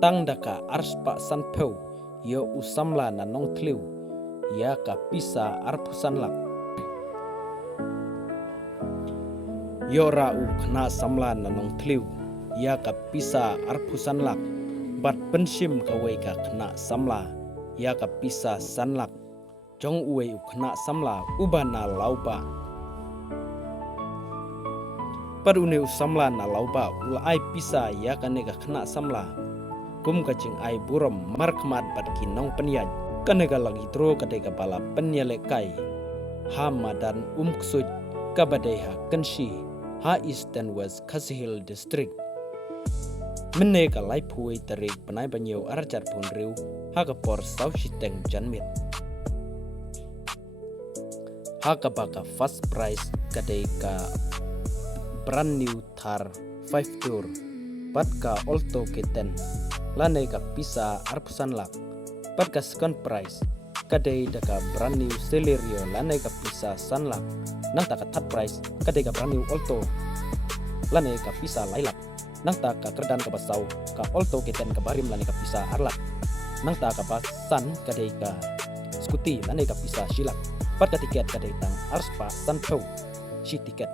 tang daka arspa sanpeu yo usamla na nong tliu ya ka pisa arpusan lak yo ra u khna samla na nong tliu ya ka pisa arpusan lak bat pensim ka wei ka khna samla ya ka pisa sanlak jong uwe u khna samla ubana laupa parune usamla na laupa ul ai pisa ya ka ne ka khna samla kum kacing ai buram markmat bat kinong penyaj kanega lagi tro kadega bala penyele kai hamadan ksut kabadeha kanshi ha east and west Khasihil district menega lai phuai tarik panai banyo arjar pun riu ha ka por south siteng janmit ha ka baka first prize kadega brand new Thar 5 door pat ka alto keten lane ka pisa arpusan lak pat ka second prize kadai daga brand new Celerio lane ka pisa sanlak nang ta ka third prize kadai ka brand new alto lane ka pisa lailak nang ta ka kerdan ka basau ka alto keten ka barim lane ka pisa arlak nang ta ka pasan kadai ka skuti lane ka pisa silak pat ka tiket kadai tang arspa sanpeu si tiket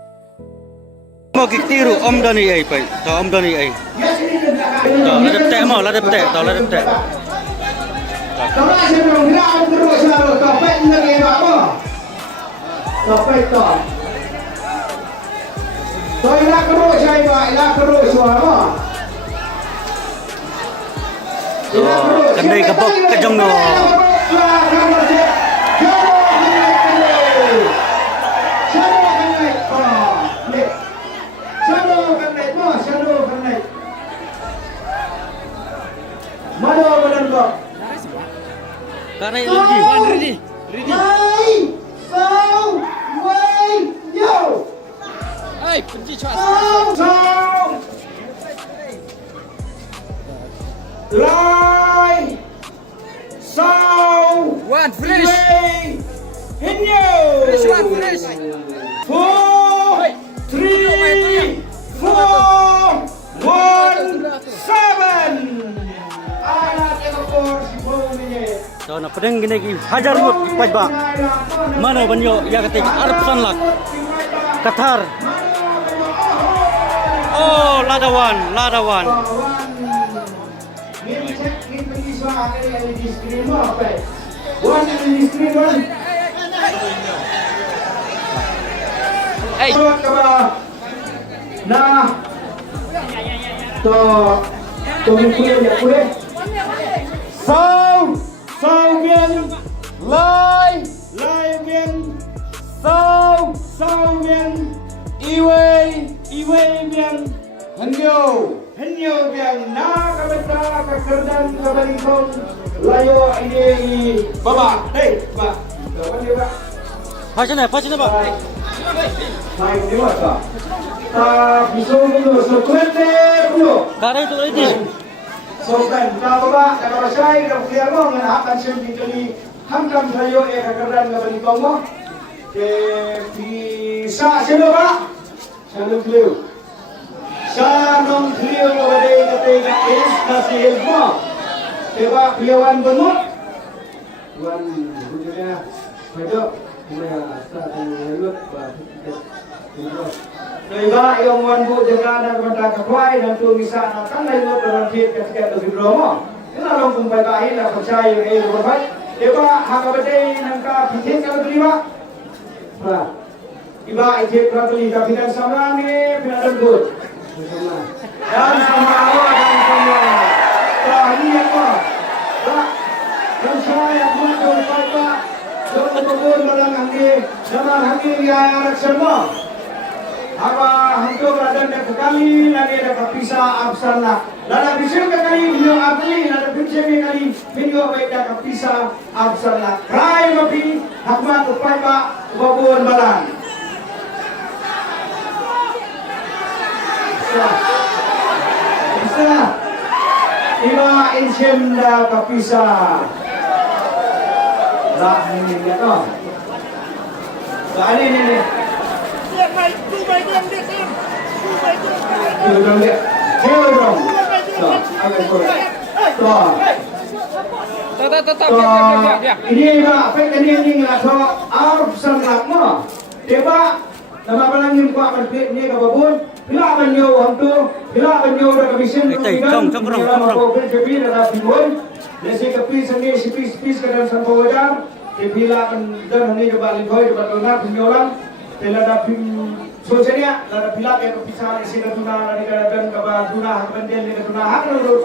mau kiktiru om dani ai pai ta om dani ai ta ladap tek mau ladap tek ta ladap tek kalau saya bilang tidak ada terus selalu sampai lagi apa sampai to so ila terus saya ila terus suara kendai kebok kejong no karena ready. Hey, pergi cepat. Line, sound, One, finish. Finish one, finish. 4, 3, 4, 1, 7. Alat ekor 10 minit. So na pedeng gini ki hajar mut pas ba. Mana banyo ya ketik arpsan lak. Qatar. Oh, ladawan. Ini pergi suara ada di screen apa? One ada di screen one. Hey. Nah. To mungkin ya boleh. Sau viên lai viên sau viên iwe viên henyo viên na kabeta kakerdan kabarikong layo ini baba hey ba Pasien ba? Baik ni masa bisa dulu sekwente dulu Kare itu ready. So kan baba kakabasay kapulian mo nga akan siya dito hanggang tayo kakerdan kabarikong mo bisa sino ba? Shalom Cleo. Shalom Cleo wadai ketika is Khasihil mo. Diba piyawan benut? Wan hujurnya bedo. Mulai asa dan lelut ba. Diba yung wan bu jaga dan benda kakwai dan tu misana kan lelut dalam fit ketika itu bromo. Ina long kumpay kain na percaya yung ilo berbat. Diba hakabadai nangka pitin kalau terima. Nah, iba ijek pratuli kapitan sama ni pinadan good. Dan sama awak dan sama. Ini apa? Dan saya buat apa? Jangan kubur dalam hati ya anak semua. Apa hantu berada di kali lagi ada kapisa absana. Lada bising kali video abli, lada bising kali video baik ada kapisa absana. Rai mapi hakmat upai pak babon balan. Bisa. Iba insim da kapisa. Lah ini dia tu. Ini. Dong dia. Agak korek. Ini Pak, ini lah so arf sangat mah. Tiba nama balangin kuat berpikir ni kababun. Bila banyo hantu, bila banyo dah kebisin. Kepi dah timbul. Nasi kepi seni sipis kadang sampai wajar. Bila dan ni coba lingkoi coba tunar penyolang. Bila dah sosialnya, dah bila kayak kepisah isi ketuna, dah kadang kabar tuna, bendel ni ketuna. Hak lalu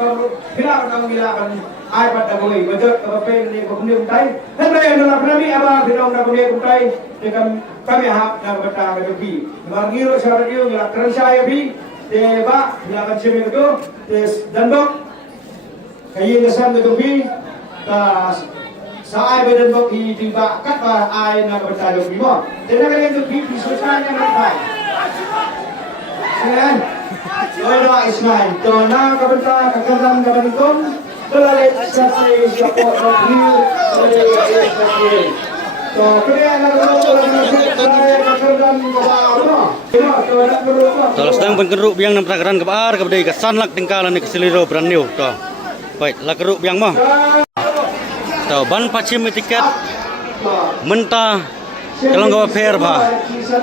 bila kadang bila kan. Ai pada koi, betul kalau pen ni kau punya kuntai. Hendak yang dalam kami apa bidang nak punya kuntai dengan kami hak nak bertang dengan bi. Mangiro syarat dia nak kerja ya bi. Deba bila kan cemil tu, tes dandok. Kayu kesan dengan bi. Tas saai berdandok di tiba kat bah ai nak bertang dengan bi mo. Jadi kalau yang bi susahnya bertang. Kan? Oilah Ismail, tu nak bertang kekerjaan keberuntung. Kelalai sasi siapa orang so Kalau sedang pengkeruk biang nam prakaran kebar kepada kesanlak tingkalan ke seliro brand new to. Baik, la keruk biang mah. To ban pachim tiket mentah kalau enggak fair bah.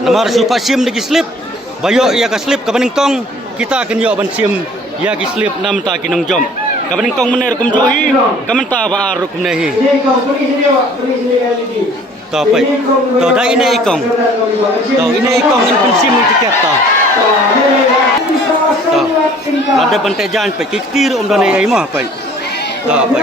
Namar su pachim di slip. Bayo ya ka slip ka baningkong kita akan yo ban sim ya ki slip nam ta kinong jom. Kapan kau mener kum johi, kapan tahu apa aruk kum nehi. Tahu apa? Tahu dah ini ikong. Tahu ini ikong ini pensim tiket tahu. Tahu. Ada bantai jangan pergi kiri dan ini mah apa? Tahu apa?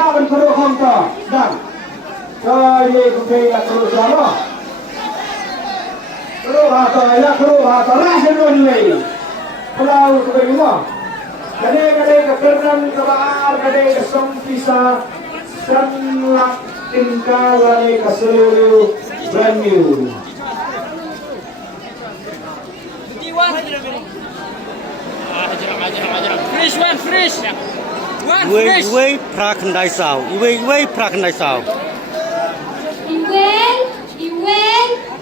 Kadang-kadang kekerjaan kebar, kadang kesem pisah, sanlak tingkalan ke seluruh brand new. Fresh one, fresh. One fresh. Iwe prakandai sao. Iwe prakandai sao. Iwe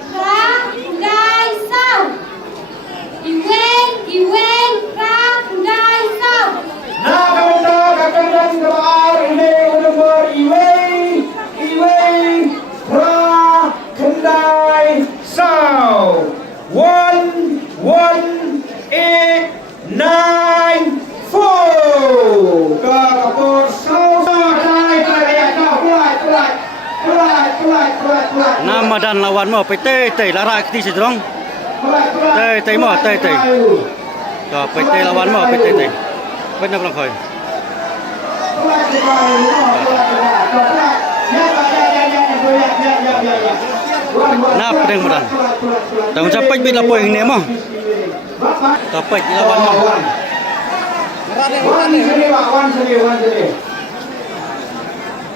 prakandai sao. Iwe prakandai sao. Nah, kekerjaan kebar ini nomor Iwe prakandai sao. 11894 kapur sao Nama dan lawan mau PT lara akti sedrong. T mau T. To PT lawan mau PT. Benar benar koi. Nap deng mudan. Tang sampai bila poin ini mah. Tapi lawan mah.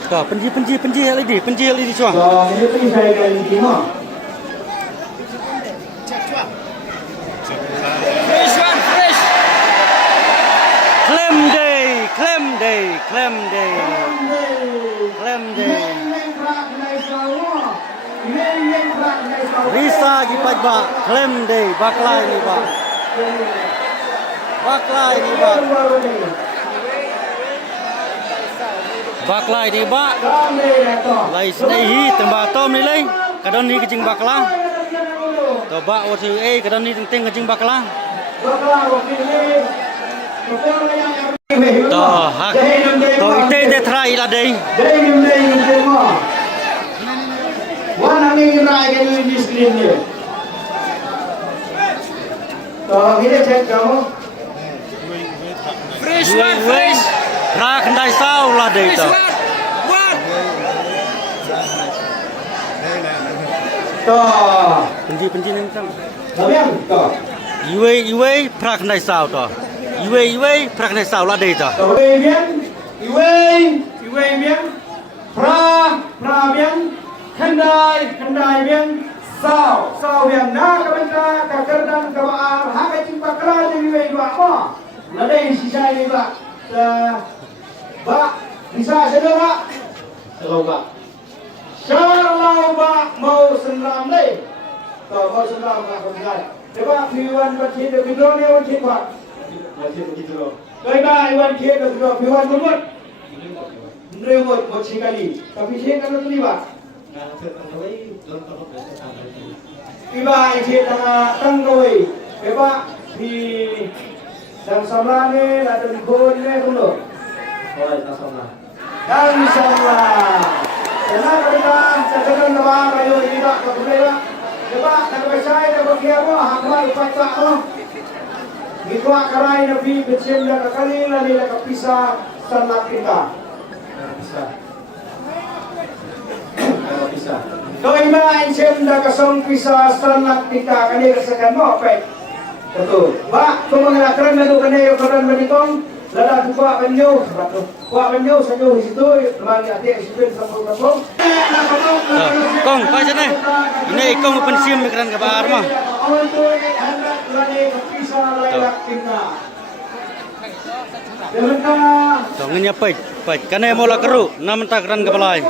Tuh, penji LED cua. Fresh one, fresh. Claim day. Risa gipat ba, claim day, baklai ni ba. Baklai ni ba. Lai snehi tembak tom ni lai. Kadon ni kecing bakla. To ba wasu kadon ni teng kecing bakla. To hak. To ite de try la dei. Wana ni rai ke ni screen ni. To ini cek kamu. Fresh one, fresh. Rak ndai sau la dei to. One. To. Penji nang sam. Labian to. Iwe prak ndai sau to. Iwe prak ndai sau la dei to. To Iwe bien. Pra bien. Kendai bien. Sao bien na kabenta kakerdan kabar haga cimpa kala ni Iwe dua apa. Ladai sisa ni ba. Ba bisa sedera. Kalau ba. Kalau ba mau senam ni. To mau senam ba kau Coba piwan bercih de video ni bercih ba. Bercih begitu loh. Bye bye Iwan Kiet de video piwan mulut. Remote buat sekali. Tapi saya kalau terlibat. Iba isi tengah tanggoy. Iba di dan samlane ada di gon ne dulu. Oh, itu samlah. Dan samlah. Kenapa kita cakapkan nama kayu ini tak kebetulan? Iba nak bersai dan berkiamu hamil pacar tu. Gitu akarai nabi kecil dan kali lagi nak pisah sangat kita. Pisah. Kau ima incem dah kasong pisah sangat kita kali rasakan mau apa? Betul. Pak, kau mengatakan lalu kena yang koran menikong, lalu buat penyu, buat penyu saja di situ, teman hati ekspen sampai kosong. Kong, apa sana? Ini ikong pensiun migran ke bar mah. So ngenya pait, kana mo la keru, nam takran ke balai.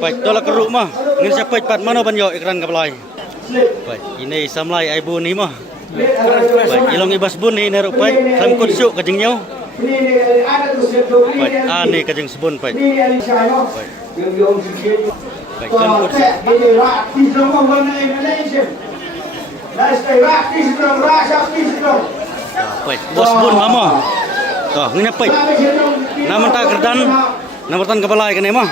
Pait tolak keru mah, ngin sa pait pat mano banyo ikran ke balai. Pait, ini samlai ai bu ni mah. Pait, ilong ibas bun ni neru pait, lam kutsu kajeng nyau. Pait, ani kajeng sebun pait. Pait, lam kutsu. Pait, bos bun mama. Toh, ngenya pait. Nam takran, nam tan ke balai kana mah.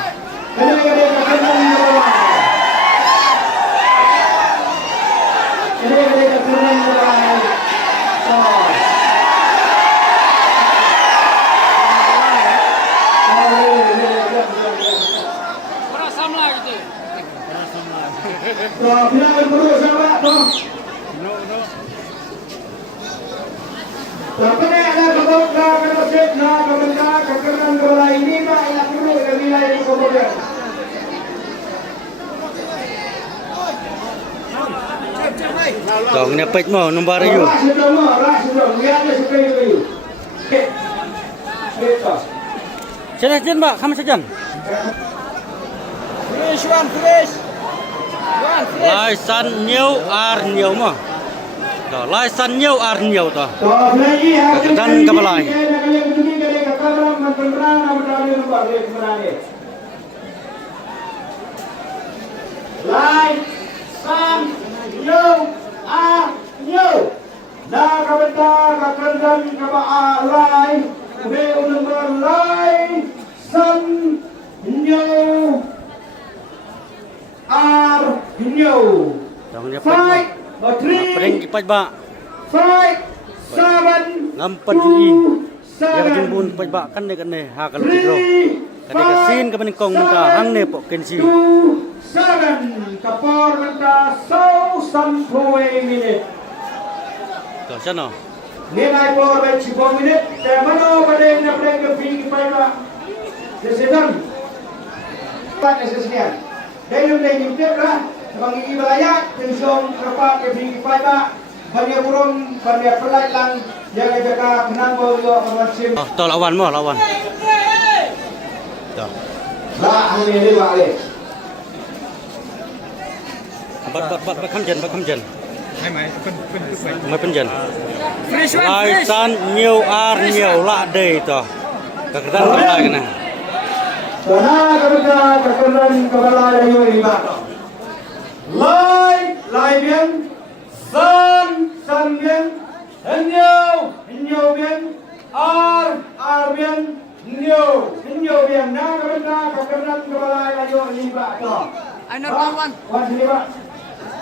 Kau ngene pait mo numbar yu. Sana jen Mbak, kamu sajan. Fresh, one fresh. One fresh. Lai san nhiều ar nhiều mà. Đó, lai san nhiều ar nhiều to. Kekedan ke balai. Lai san nhiều ar nhiều. Na kabenta kekedan ke balai. Be unumber lai san nhiều ar nhiều. Dong nya pait. Pring kipat ba. 5 7 Ngampat ji. Ya kajeng bun pait ba kan ne ha kan ro. Kan ka sin ka maning kong menta hang ne pok ken si. 7 kapor menta so sampoe minute. To sana. Nilai por by 10 minute. Te mano pade na pade ke pi pai ba. Sesedan. Pat esesian. Dahil na inimpir ka. Bang ibalayat, tensyon kapag ibig ipaya, banyak burung, banyak pelai lang, jaga-jaga menang bawa kawasim. Oh, to lawan mo, lawan. To. Lah, ini balik. Bat kham jen. Mai pen jen. Fresh, one Lai fresh. san nhiều ar nhiều lạ đề to. Kekedan ke balai kana. Tanah kerja kekenan kepala yang lima. Lai bien, san bien, henyau bien, ar bien, henyau bien. Nah kerja kekenan kepala yang lima. I know one. Wan sini Pak.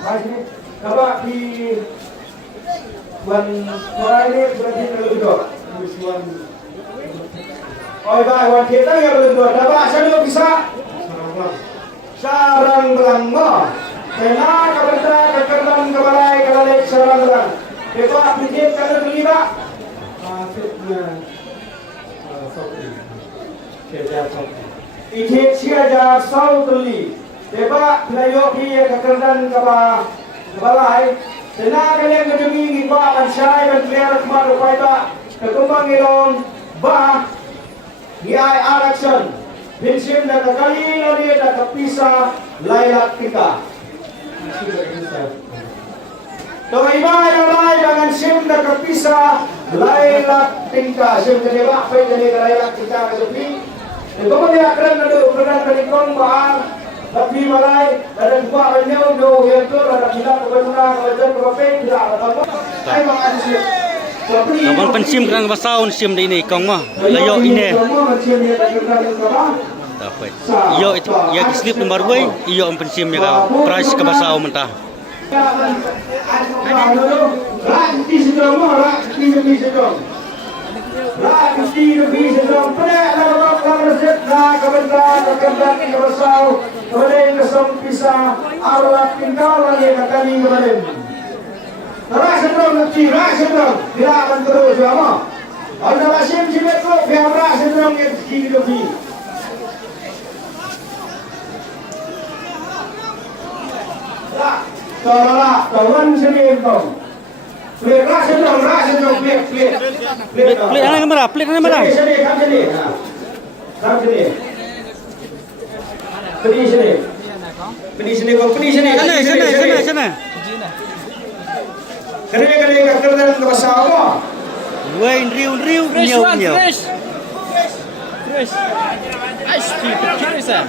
Wan sini. Coba di wan ini berarti lebih wan. Oh Pak, wan kita yang lebih Dapat saya bisa. Sarang beranggo. Kena kepada kekenan kebalai kebalai sarang berang. Kita pikir kalau terlibat. Fitnya. Ijit siaja saudri. Deba pelayo ki kekenan kebalai. Kena kalian kedemi ngimba ansai dan clear kemar upaita. Kekumbang ilong ba. Niai election. Pensiun dah kali lagi dah kepisah laylat kita. Doa ibadah yang lain dengan sim dah kepisah laylat kita. Sim jadi apa jadi laylat kita seperti Kemudian akan ada peran penikong bahang, tapi malai ada dua penyau do yang tu ada hilang kebenaran kebenaran kebenaran tidak ada apa. Saya makan sih. Kapan pensim kerang basaun sim di ini kong mah. Layo ini. Dapat. Iyo itu ya slip nomor 2, iyo pensim ya price ke basau mentah. Pelit ana kamera, pelit ana kamera. Sana. Kena ke pasar apa? Wain riu Fresh nyau one, nyau. fresh. Fresh. Ice tea, cari sah.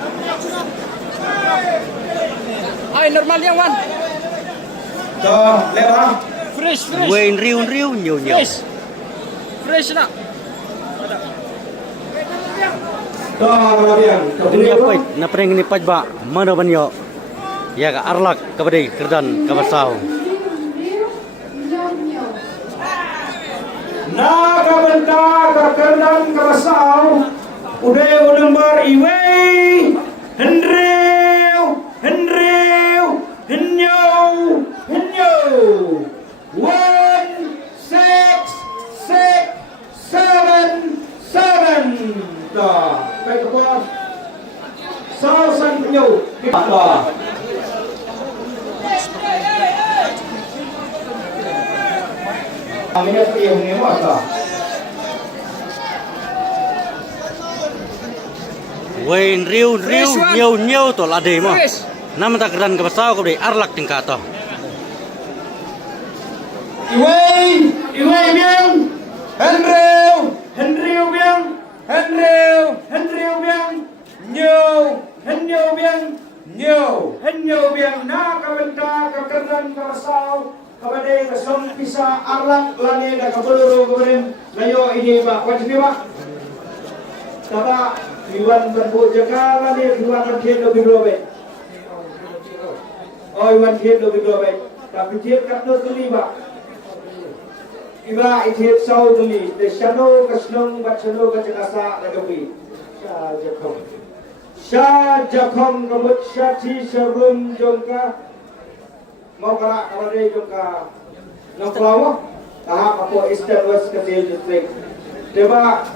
Ay, normal yang one. Tuh, lewat. Fresh. Wain riu nyau nyau. Fresh nak. Tuh, kemudian. Dunia pait na pring ni pajba mana banyo. Ya ka arlak kabadi kerdan ka basau. Nah, kabentar kekerdan kerasau. Udah lembar iwei. Hendrew. Henyau. 1, 6, 6, 7, 7. Tuh, baik kepada. Sausan penyau. Tuh. Kami dah pergi yang ni apa? Wain riu nyau to lade mo. Nama tak kerdan ka basau kabadi arlak tingkat to. Iwei biang. Hendrew biang. Nyau biang. Nah, kabentar kekerdan kerasau. Kabadai kasong pisa arlak lani da kabuluru kemudian layo ini pak wajib pak. Taba iwan berbu jaga lani iwan berkien lebih robe. Oh iwan kien lebih robe. Tapi kien kapno tuli pak. Iba ikhet sau tuli. Deshano kasnong bacano kacakasa lagapi. Syajakom kemut syati sebelum jongka. Mau kerak kalau dia juga ngepelawa tahap apa Eastern West Kecil District. Coba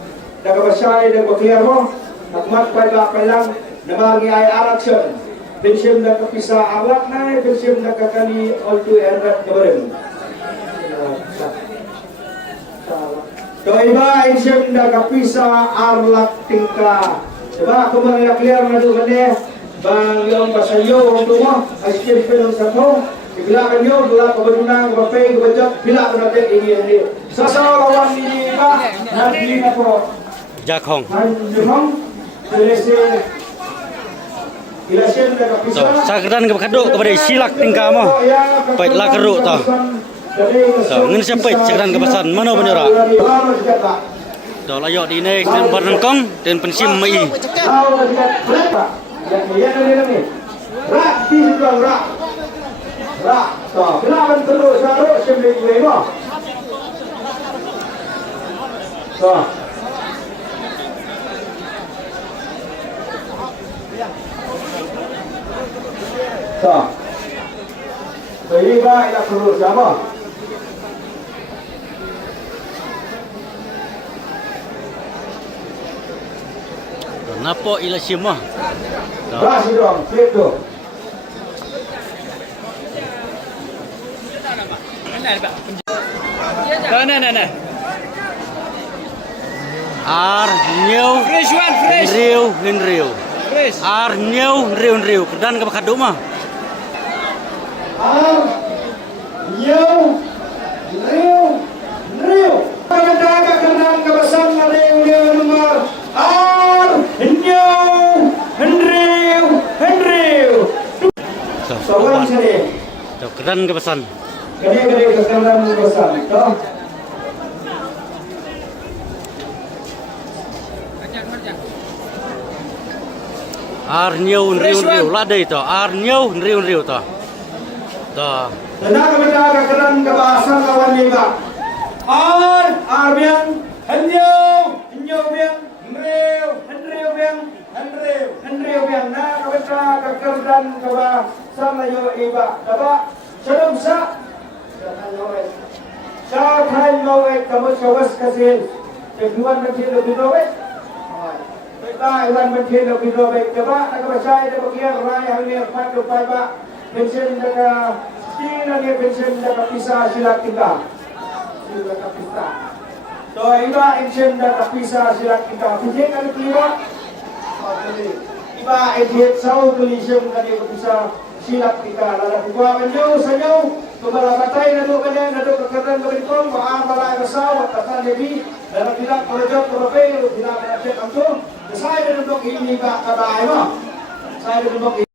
dah kebersai dah berkeliar mo. Nakmat pada pelang nabagi ay araksyon. Pensiun dah kepisah awak naik pensiun dah kekali all to erat kemarin. Doiba pensiun dah kepisah arlak tingkah. Coba kemarin dah clear madu mana bang yang pasayo untuk mo asyik pelong satu. Bila kanyo, bila kebetulan, kebapay, kebajak, bila kenatik ini. Sasa lawan ini pak, nanti apa? Jakhong. Jakhong, ilasin dah To kapisah. sa kerdan ka kaduk kabadi silak tingkah mo. Pait la keruk to. To ngin sia pait kerdan ka basan mana banyo ra. To layo di ini dan barangkong dan pensim mai. Rak, di sebelah rak. Rak, so, kenapa terus saruk sembelih gue mo? So. So. Jadi baik nak terus sama. Napo ila sima. Kasih dong, flip tu. Nah. Ar nyau Fresh one, fresh. Henriu. Fresh. Ar nyau Henriu. Kerdan ka kaduk mah. Riu. Pagkataka ka ng kabasan na riu nomor. Tuh keran ke pesan. Gede-gede kekeran besar. Tuh. Arnyau riu lada itu. Arnyau riu to. Tuh. Tenaga kita kekeran kebahasan lawan liga. Arbian, Henyo biang, Henreu biang. Nah kita kekeran kebahasan layo iba. Dapat sedang sa. Jangan lawai kamu cawas kasih. Keduan menteri lebih lawai. Kita iwan menteri lebih lawai. Dapat nak percaya dapat kian raya hari ini mat lupai pak. Pensiun dekat Cina ni pensiun dekat pisah silat kita. Silat pisah. So iba pensiun dekat pisah silat kita. Pensiun kali kira. Iba edit sau tulisan kali pisah silat kita. Lalu buat menjauh sejauh. Kembali batai nado kanya nado kekeran berikut. Bahan balai besar. Tasan jadi. Lalu tidak projek profil. Tidak projek amsul. Saya ada untuk ini pak kabai mah. Saya ada untuk